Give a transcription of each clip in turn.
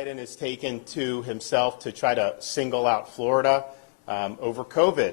Biden has taken to himself to try to single out Florida over COVID.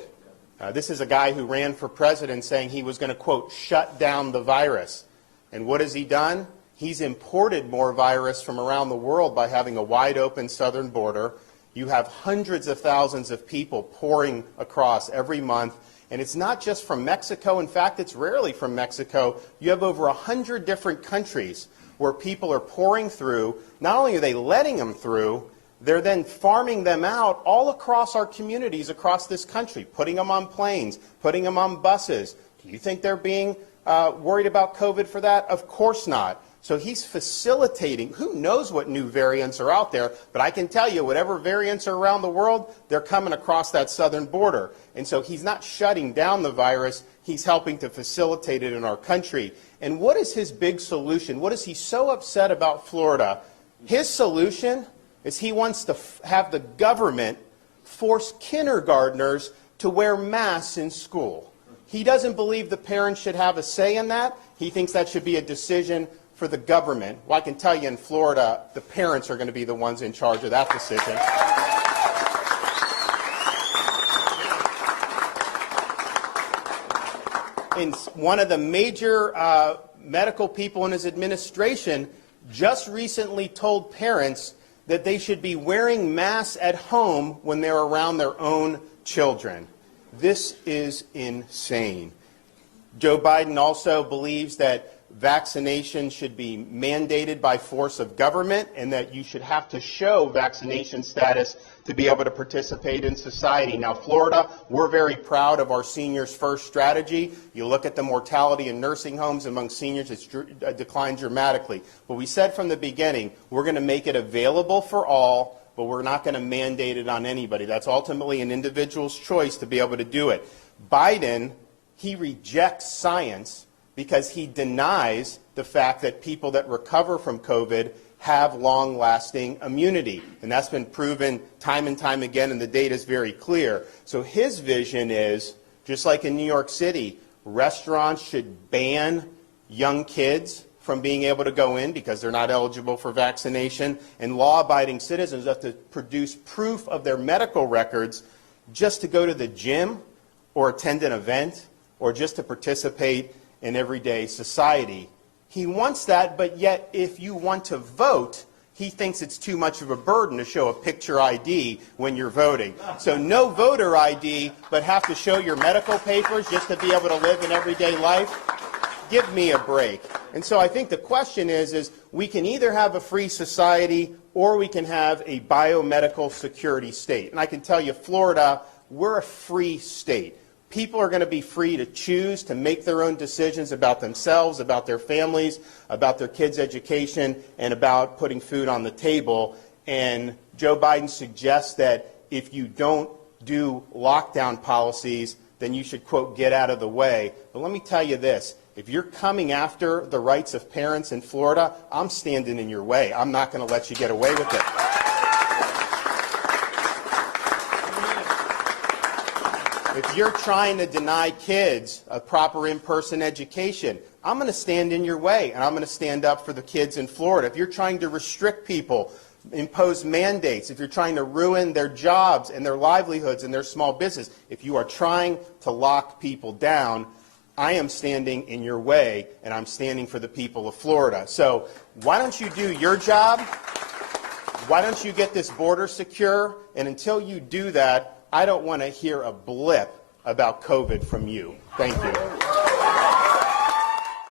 This is a guy who ran for president saying he was going to, quote, shut down the virus. And what has he done? He's imported more virus from around the world by having a wide open southern border. You have hundreds of thousands of people pouring across every month. And it's not just from Mexico. In fact, it's rarely from Mexico. You have over 100 different countries where people are pouring through. Not only are they letting them through, they're then farming them out all across our communities across this country, putting them on planes, putting them on buses. Do you think they're being worried about COVID for that? Of course not. So he's facilitating. Who knows what new variants are out there, but I can tell you whatever variants are around the world, they're coming across that southern border. And so he's not shutting down the virus, he's helping to facilitate it in our country. And what is his big solution? What is he so upset about Florida? His solution is he wants to have the government force kindergartners to wear masks in school. He doesn't believe the parents should have a say in that. He thinks that should be a decision for the government. Well, I can tell you in Florida, the parents are going to be the ones in charge of that decision. And one of the major medical people in his administration just recently told parents that they should be wearing masks at home when they're around their own children. This is insane. Joe Biden also believes that vaccination should be mandated by force of government and that you should have to show vaccination status to be able to participate in society. Now, Florida, we're very proud of our Seniors First strategy. You look at the mortality in nursing homes among seniors, it's declined dramatically. But we said from the beginning, we're going to make it available for all, but we're not going to mandate it on anybody. That's ultimately an individual's choice to be able to do it. Biden, he rejects science because he denies the fact that people that recover from COVID have long-lasting immunity. And that's been proven time and time again, and the data is very clear. So his vision is, just like in New York City, restaurants should ban young kids from being able to go in because they're not eligible for vaccination, and law-abiding citizens have to produce proof of their medical records just to go to the gym or attend an event or just to participate in everyday society. He wants that, but yet if you want to vote, he thinks it's too much of a burden to show a picture ID when you're voting. So no voter ID, but have to show your medical papers just to be able to live in everyday life? Give me a break. And so I think the question is we can either have a free society or we can have a biomedical security state. And I can tell you, Florida, we're a free state. People are going to be free to choose to make their own decisions about themselves, about their families, about their kids' education, and about putting food on the table. And Joe Biden suggests that if you don't do lockdown policies, then you should, quote, get out of the way. But let me tell you this. If you're coming after the rights of parents in Florida, I'm standing in your way. I'm not going to let you get away with it. If you're trying to deny kids a proper in-person education, I'm going to stand in your way, and I'm going to stand up for the kids in Florida. If you're trying to restrict people, impose mandates, if you're trying to ruin their jobs and their livelihoods and their small business, if you are trying to lock people down, I am standing in your way, and I'm standing for the people of Florida. So why don't you do your job? Why don't you get this border secure? And until you do that, I don't want to hear a blip about COVID from you. Thank you.